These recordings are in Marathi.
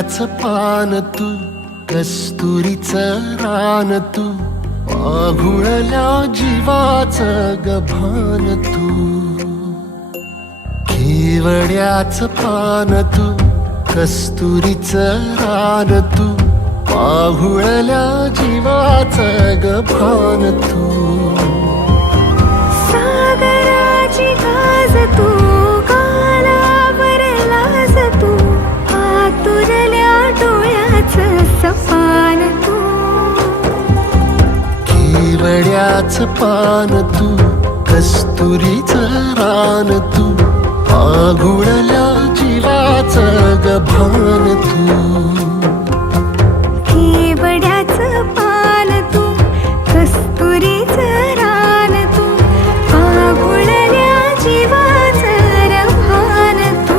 केवड्याचं पान तू, कस्तुरीचं रान तू, पाघुळल्या जीवाचं गभान तू. केवड्याचं पान तू, कस्तुरीचं रान तू, पाघुळल्या जीवाचं गभान तू. सागराची गाज तू, कालावर लाज तू, आतुरल्या डोळ्याचं सपान तू. केवड्याचं पान तू, कस्तुरीचं रान तू, पाघुळल्या जीवाचं गभान तू. केवड्याचं पान तू, कस्तुरीचं रान तू, पाघुळल्या जीवाचं रभान तू.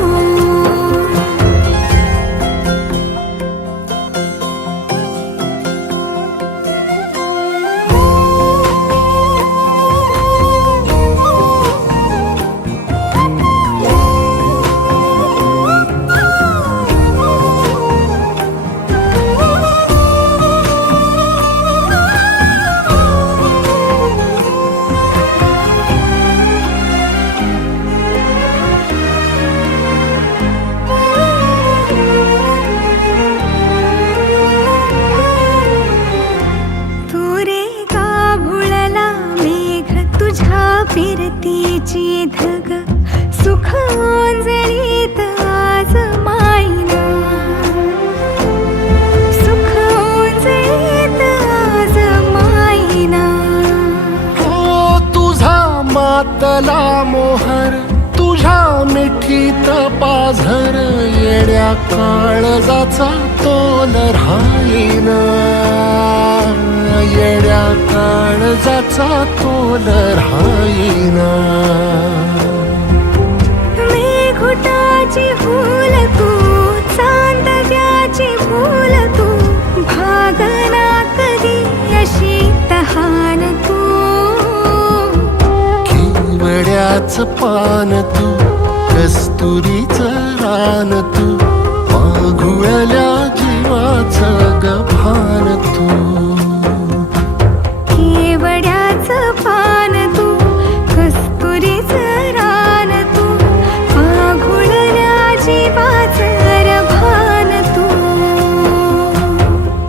फिरतीची धग सुख ओंजळीत आज मायना, सुख ओंजळीत आज मायना. हो तुझा मातला मोहर, तुझ्या मिठीत पाझर, येड्या काळजाचा तोल राहीना, येड्या काळजाचा तोल राहीना. मेघुटाची फूल तू, चांदण्याची फूल तू, भागना कधी अशी तहान तू. केवड्याचं पान तू, कस्तुरीचं रान तू,